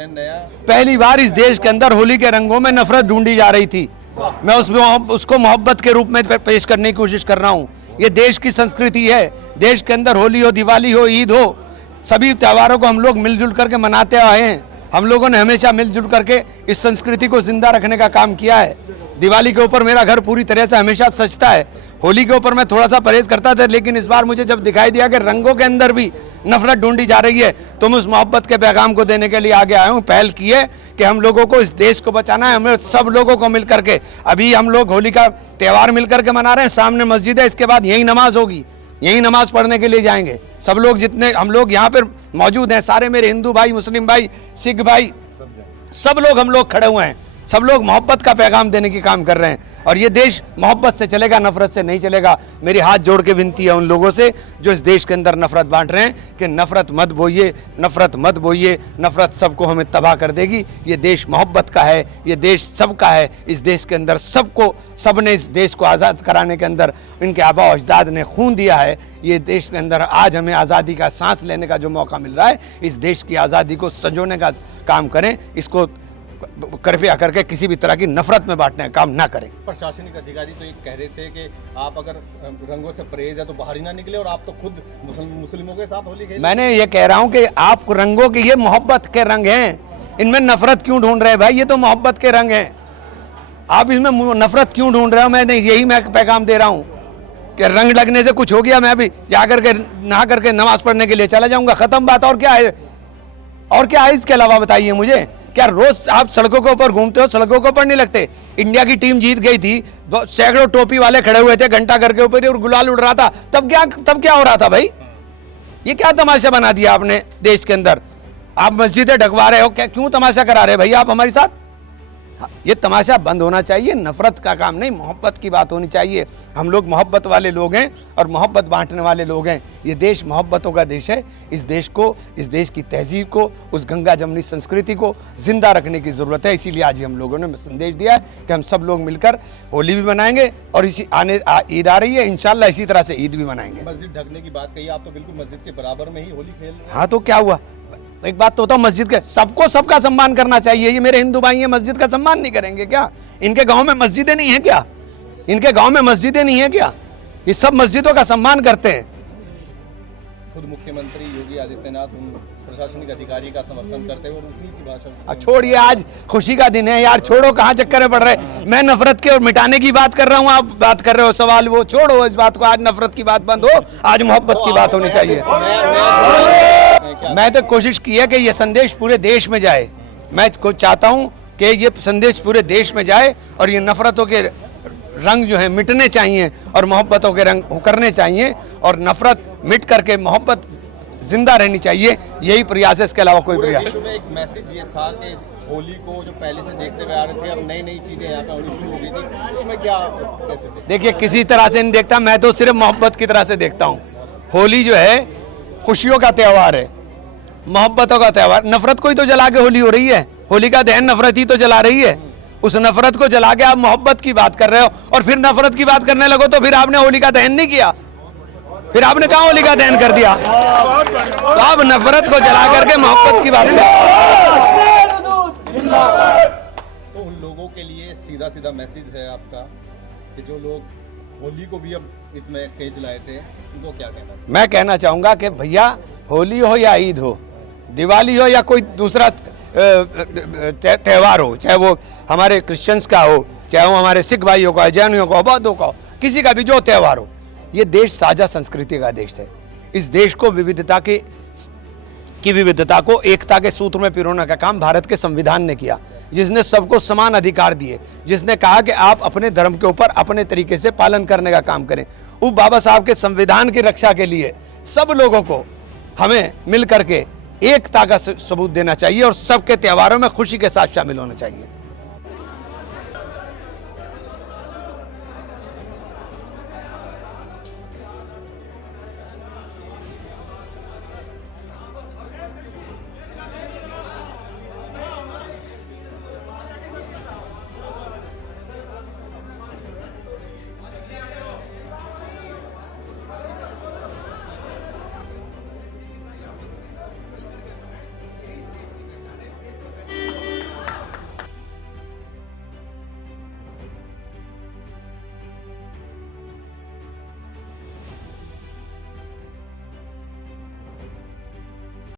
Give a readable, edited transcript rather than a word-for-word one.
पहली बार इस देश के अंदर होली के रंगों में नफरत ढूंढी जा रही थी। मैं उसको मोहब्बत के रूप में पेश करने की कोशिश कर रहा हूँ। ये देश की संस्कृति है। देश के अंदर होली हो, दिवाली हो, ईद हो, सभी त्योहारों को हम लोग मिलजुल करके मनाते आए हैं। हम लोगों ने हमेशा मिलजुल करके इस संस्कृति को जिंदा रखने का काम किया है। दिवाली के ऊपर मेरा घर पूरी तरह से हमेशा सजता है। होली के ऊपर मैं थोड़ा सा परहेज करता था, लेकिन इस बार मुझे जब दिखाई दिया कि रंगों के अंदर भी नफरत ढूंढी जा रही है, तो मैं उस मोहब्बत के पैगाम को देने के लिए आगे आया हूँ। पहल की है कि हम लोगों को इस देश को बचाना है। हमें सब लोगों को मिल करके, अभी हम लोग होली का त्यौहार मिल करके मना रहे हैं। सामने मस्जिद है, इसके बाद यही नमाज होगी, यही नमाज पढ़ने के लिए जाएंगे। सब लोग जितने हम लोग यहाँ पर मौजूद हैं, सारे मेरे हिंदू भाई, मुस्लिम भाई, सिख भाई, सब लोग हम लोग खड़े हुए हैं। सब लोग मोहब्बत का पैगाम देने की काम कर रहे हैं, और ये देश मोहब्बत से चलेगा, नफरत से नहीं चलेगा। मेरी हाथ जोड़ के विनती है उन लोगों से जो इस देश के अंदर नफरत बांट रहे हैं कि नफरत मत बोइए, नफरत मत बोइए। नफरत सबको हमें तबाह कर देगी। ये देश मोहब्बत का है, ये देश सबका है। इस देश के अंदर सबने इस देश को आज़ाद कराने के अंदर इनके आबा अजदाद ने खून दिया है। ये देश के अंदर आज हमें आज़ादी का सांस लेने का जो मौका मिल रहा है, इस देश की आज़ादी को संजोने का काम करें। इसको कृपया करके किसी भी तरह की नफरत में बांटने का काम ना करें। प्रशासनिक अधिकारी तो ये कह रहे थे कि आप अगर रंगों से परहेज है तो बाहर ही ना निकले, और आप तो खुद मुस्लिमों के साथ होली खेले। मैंने ये कह रहा हूँ कि आप रंगों के, ये मोहब्बत के रंग हैं, इनमें नफरत क्यों ढूंढ रहे हैं भाई? ये तो मोहब्बत के रंग हैं, आप इसमें नफरत क्यों ढूंढ रहे हो? मैं यही पैगाम दे रहा हूँ कि रंग लगने से कुछ हो गया, मैं भी जा करके नहा करके नमाज पढ़ने के लिए चला जाऊंगा, खत्म बात। और क्या है? और क्या है इसके अलावा? बताइए मुझे। क्या रोज आप सड़कों के ऊपर घूमते हो, सड़कों के ऊपर नहीं लगते? इंडिया की टीम जीत गई थी, सैकड़ों टोपी वाले खड़े हुए थे घंटा घर के ऊपर और गुलाल उड़ रहा था। तब क्या हो रहा था भाई? ये क्या तमाशा बना दिया आपने देश के अंदर? आप मस्जिदें ढकवा रहे हो, क्या क्यों तमाशा करा रहे भाई आप हमारे साथ? ये तमाशा बंद होना चाहिए। नफरत का काम नहीं, मोहब्बत की बात होनी चाहिए। हम लोग मोहब्बत वाले लोग हैं और मोहब्बत बांटने वाले लोग हैं। ये देश मोहब्बतों का देश है। इस देश को, इस देश की तहजीब को, उस गंगा जमनी संस्कृति को जिंदा रखने की जरूरत है। इसीलिए आज हम लोगों ने संदेश दिया है कि हम सब लोग मिलकर होली भी मनाएंगे और ईद आ रही है, इंशाल्लाह इसी तरह से ईद भी मनाएंगे। मस्जिद ढकने की बात कही, आप तो बिल्कुल मस्जिद के बराबर में ही होली खेल रहे हैं। हाँ तो क्या हुआ? एक बात तो बताओ, मस्जिद के सबको सबका सम्मान करना चाहिए। ये मेरे हिंदू भाई हैं, मस्जिद का सम्मान नहीं करेंगे क्या? इनके गांव में मस्जिदें नहीं है क्या? इनके गांव में मस्जिदें नहीं है क्या? ये सब मस्जिदों का सम्मान करते हैं। खुद मुख्यमंत्री योगी आदित्यनाथ प्रशासनिक अधिकारी का समर्थन करते हुए उन्हीं की भाषा। छोड़िए, आज खुशी का दिन है यार, छोड़ो, कहाँ चक्कर में पड़ रहे। मैं नफरत के और मिटाने की बात कर रहा हूँ, आप बात कर रहे हो सवाल, वो छोड़ो इस बात को। आज नफरत की बात बंद हो, आज मोहब्बत की बात होनी चाहिए। मैं तो कोशिश की है कि ये संदेश पूरे देश में जाए। मैं चाहता हूँ कि ये संदेश पूरे देश में जाए और ये नफरतों के रंग जो है मिटने चाहिए और मोहब्बतों के रंग उकरने चाहिए, और नफरत मिट करके मोहब्बत जिंदा रहनी चाहिए। यही प्रयास है, इसके अलावा कोई प्रयास। एक मैसेज ये था कि होली को जो पहले से देखते हुए आ रहे थे, अब नई नई चीजें यहाँ पे होनी शुरू हो गई थी, उसमें क्या कैसे? देखिए, किसी तरह से नहीं देखता मैं, तो सिर्फ मोहब्बत की तरह से देखता हूँ। होली जो है खुशियों का त्यौहार है, मोहब्बतों का त्यौहार। नफरत को ही तो जला के होली हो रही है। होली का दहन नफरत ही तो जला रही है। उस नफरत को जला के आप मोहब्बत की बात कर रहे हो, और फिर नफरत की बात करने लगो तो फिर आपने होली का दहन नहीं किया, फिर आपने कहाँ होली का दहन कर दिया? तो आप नफरत को जला करके मोहब्बत की बात कर। तो उन लोगों के लिए सीधा सीधा मैसेज है आपका कि जो लोग होली को भी अब इसमें तेज लाए थे, उनको क्या कहना? मैं कहना चाहूंगा कि भैया, होली हो या ईद हो, दिवाली हो या कोई दूसरा त्यौहार हो, चाहे वो हमारे क्रिश्चियंस का हो, चाहे वो हमारे सिख भाइयों का, जैनियों का, बौद्धों का हो, किसी का भी जो त्यौहार हो, ये देश साझा संस्कृति का देश है। इस देश को विविधता को एकता के सूत्र में पिरोने का काम भारत के संविधान ने किया, जिसने सबको समान अधिकार दिए, जिसने कहा कि आप अपने धर्म के ऊपर अपने तरीके से पालन करने का काम करें। वो बाबा साहब के संविधान की रक्षा के लिए सब लोगों को हमें मिल करके एकता का सबूत देना चाहिए और सबके त्योहारों में खुशी के साथ शामिल होना चाहिए।